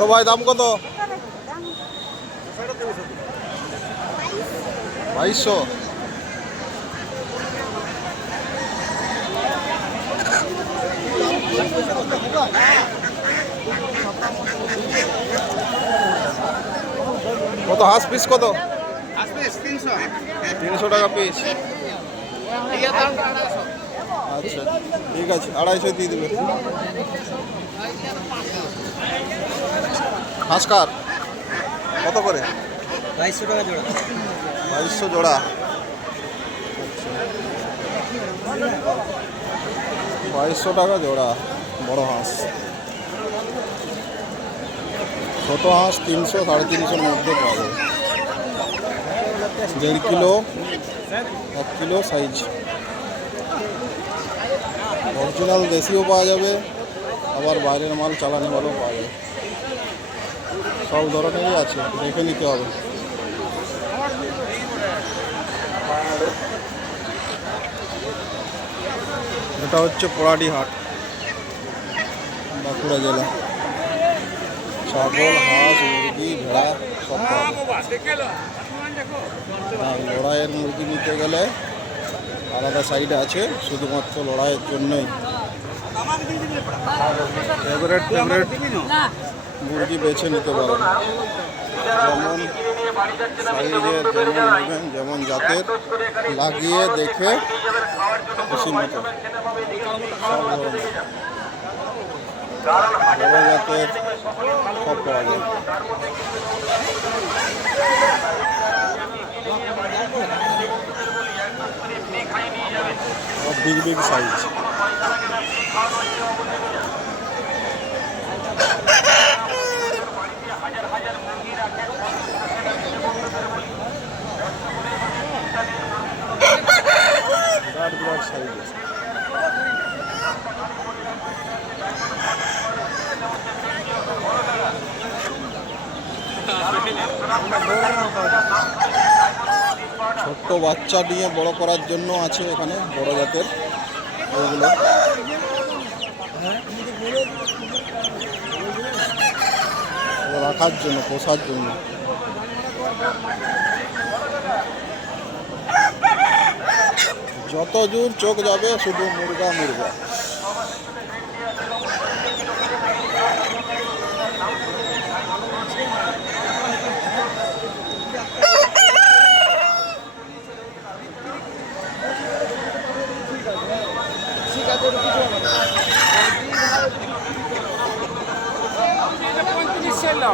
ও ভাই দাম কত? 2200। কত হাঁস পিস কত? 300 টাকা পিস। আচ্ছা ঠিক আছে, 250 দিয়ে দেবে। হাঁস কার কত করে? 2200 টাকা জোড়া। 2200 জোড়া। 2200 টাকা জোড়া বড় হাঁস। ছোট হাঁস 300 350 মধ্যে পাওয়া যাবে। 1.5 কিলো 1 কিলো সাইজ। অরিজিনাল দেশিও পাওয়া যাবে, আবার বাইরের মাল চালানি মালও পাওয়া যাবে। সব ধরনেরই আছে, দেখে নিতে হবে। এটা হচ্ছে পোড়াটি হাট, বাঁকুড়া জেলা। ছাগল, হাঁস, মুরগি, ভেড়া সব পাওয়া যায়। লড়াইয়ের মুরগি নিতে গেলে আলাদা সাইড আছে, শুধুমাত্র লড়াইয়ের জন্যই। ফেভারেট মুরগি বেছে নিতে পারেন, যেমন সাইজের, যেমন নেবেন, যেমন জাতের, লাগিয়ে দেখে খুশি মতো সব ধরনের বড় জাতের সব পাওয়া যায়। সব বিগ বিগ সাইজ। বিরাট সাইজ আছে। ছোট্ট বাচ্চা নিয়ে বড় করার জন্য আছে এখানে বড় জাতের ওইগুলো। রাখার জন্য, পোষার জন্য। যত দূর চোখ যাবে শুধু মুরগা মুরগা। Hello.